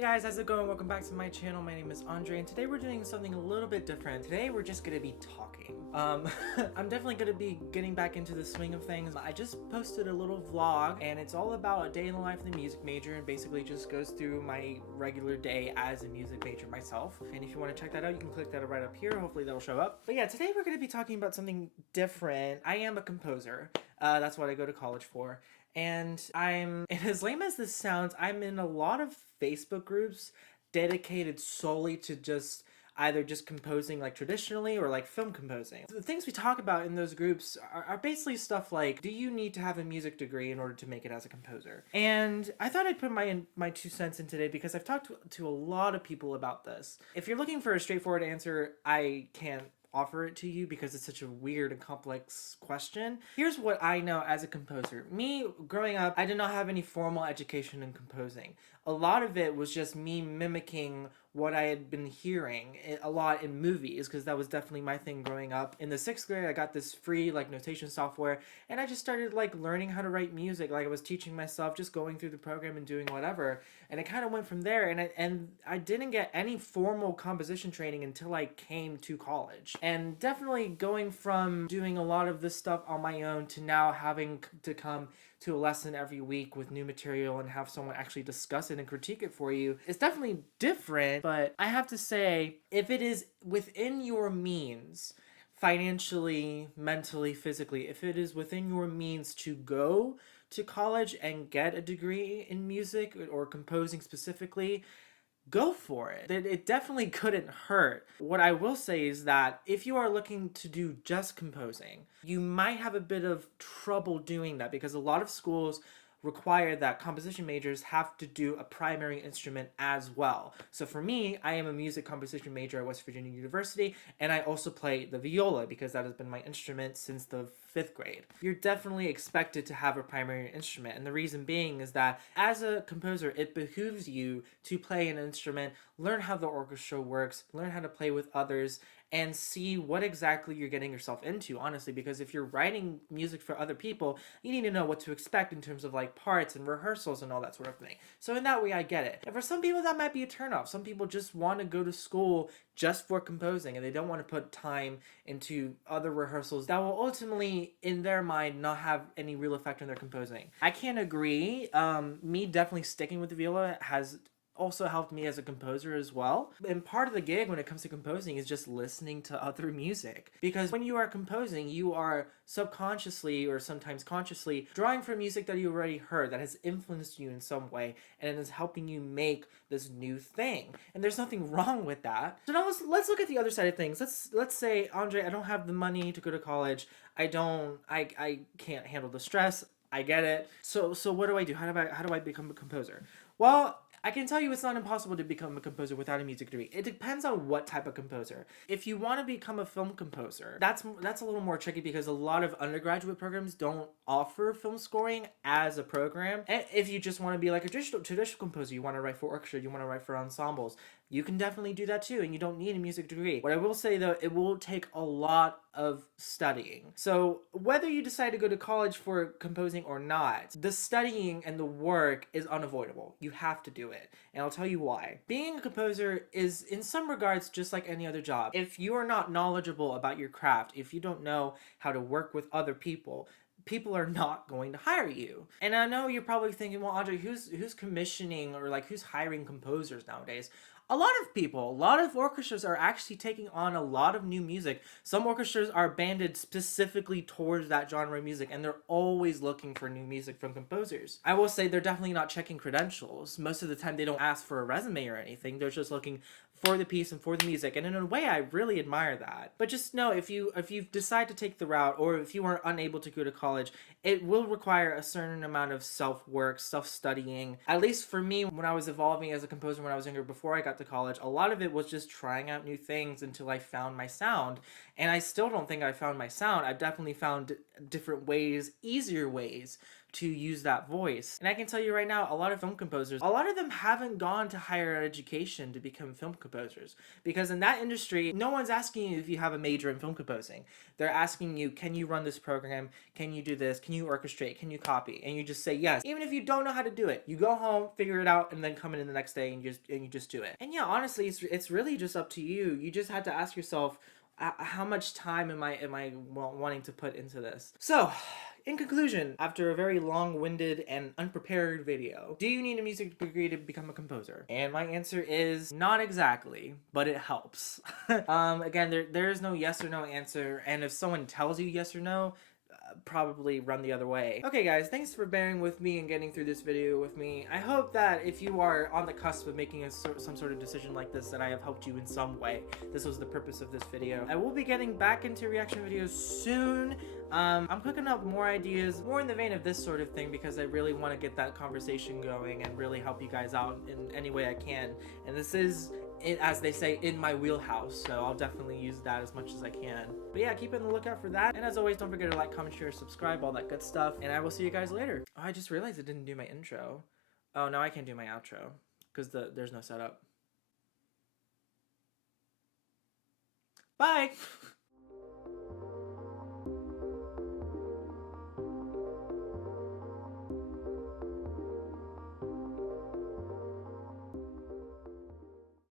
Hey guys, how's it going? Welcome back to my channel. My name is Andre, and today we're doing something a little bit different. Today we're just gonna be talking. I'm definitely gonna be getting back into the swing of things. I just posted a little vlog, and it's all about a day in the life of the music major, and basically just goes through my regular day as a music major myself. And if you want to check that out, you can click that right up here. Hopefully that'll show up. But yeah, today we're gonna be talking about something different. I am a composer. That's what I go to college for. And and as lame as this sounds, I'm in a lot of Facebook groups dedicated solely to either just composing like traditionally or like film composing. The things we talk about in those groups are basically stuff like, do you need to have a music degree in order to make it as a composer? And I thought I'd put my 2 cents in today because I've talked to a lot of people about this. If you're looking for a straightforward answer, I can't offer it to you because it's such a weird and complex question. Here's what I know as a composer. Me, growing up, I did not have any formal education in composing. A lot of it was just me mimicking what I had been hearing a lot in movies, because that was definitely my thing growing up. In the 6th grade, I got this free like notation software, and I just started like learning how to write music. Like I was teaching myself, just going through the program and doing whatever. And it kind of went from there. And I didn't get any formal composition training until I came to college. And definitely going from doing a lot of this stuff on my own to now having to come to a lesson every week with new material and have someone actually discuss it and critique it for you, it's definitely different. But I have to say, if it is within your means, financially, mentally, physically, if it is within your means to go to college and get a degree in music or composing specifically, go for it. It definitely couldn't hurt. What I will say is that if you are looking to do just composing, you might have a bit of trouble doing that because a lot of schools require that composition majors have to do a primary instrument as well. So for me, I am a music composition major at West Virginia University, and I also play the viola because that has been my instrument since the 5th grade. You're definitely expected to have a primary instrument, and the reason being is that as a composer, it behooves you to play an instrument, learn how the orchestra works, learn how to play with others, and see what exactly you're getting yourself into, honestly, because if you're writing music for other people, you need to know what to expect in terms of like parts and rehearsals and all that sort of thing. So in that way, I get it. And for some people, that might be a turnoff. Some people just want to go to school just for composing, and they don't want to put time into other rehearsals that will ultimately, in their mind, not have any real effect on their composing. I can't agree. Me definitely sticking with the viola has also helped me as a composer as well. And part of the gig when it comes to composing is just listening to other music. Because when you are composing, you are subconsciously or sometimes consciously drawing from music that you already heard that has influenced you in some way and is helping you make this new thing. And there's nothing wrong with that. So now let's look at the other side of things. Let's say, Andre, I don't have the money to go to college. I can't handle the stress. I get it. So what do I do? How do I become a composer? Well, I can tell you it's not impossible to become a composer without a music degree. It depends on what type of composer. If you want to become a film composer, that's a little more tricky because a lot of undergraduate programs don't offer film scoring as a program. And if you just want to be like a traditional composer, you want to write for orchestra, you want to write for ensembles, you can definitely do that too, and you don't need a music degree. What I will say though, it will take a lot of studying. So whether you decide to go to college for composing or not, the studying and the work is unavoidable. You have to do it. And I'll tell you why. Being a composer is in some regards just like any other job. If you are not knowledgeable about your craft, if you don't know how to work with other people are not going to hire you. And I know you're probably thinking, well, Andre, who's commissioning or like who's hiring composers nowadays? A lot of people, a lot of orchestras are actually taking on a lot of new music. Some orchestras are banded specifically towards that genre of music, and they're always looking for new music from composers. I will say they're definitely not checking credentials. Most of the time they don't ask for a resume or anything. They're just looking for the piece and for the music, and in a way I really admire that. But just know, if you decide to take the route, or if you are unable to go to college, it will require a certain amount of self-work, self-studying. At least for me, when I was evolving as a composer when I was younger, before I got to college, a lot of it was just trying out new things until I found my sound. And I still don't think I found my sound. I've definitely found different ways, easier ways to use that voice. And I can tell you right now, a lot of film composers, a lot of them haven't gone to higher education to become film composers, because in that industry, no one's asking you if you have a major in film composing. They're asking you, can you run this program? Can you do this? Can you orchestrate? Can you copy? And you just say yes. Even if you don't know how to do it, you go home, figure it out, and then come in the next day and you just do it. And yeah, honestly, it's really just up to you. You just have to ask yourself, how much time am I wanting to put into this? So, in conclusion, after a very long-winded and unprepared video, do you need a music degree to become a composer? And my answer is not exactly, but it helps. Again, there is no yes or no answer, and if someone tells you yes or no, probably run the other way. Okay guys, thanks for bearing with me and getting through this video with me. I hope that if you are on the cusp of making some sort of decision like this, that I have helped you in some way. This was the purpose of this video. I will be getting back into reaction videos soon. I'm cooking up more ideas, more in the vein of this sort of thing, because I really want to get that conversation going and really help you guys out in any way I can. And this is, as they say, in my wheelhouse, so I'll definitely use that as much as I can. But yeah, keep on the lookout for that. And as always, don't forget to like, comment, share, subscribe, all that good stuff. And I will see you guys later. Oh, I just realized I didn't do my intro. Oh, now I can't do my outro because there's no setup. Bye!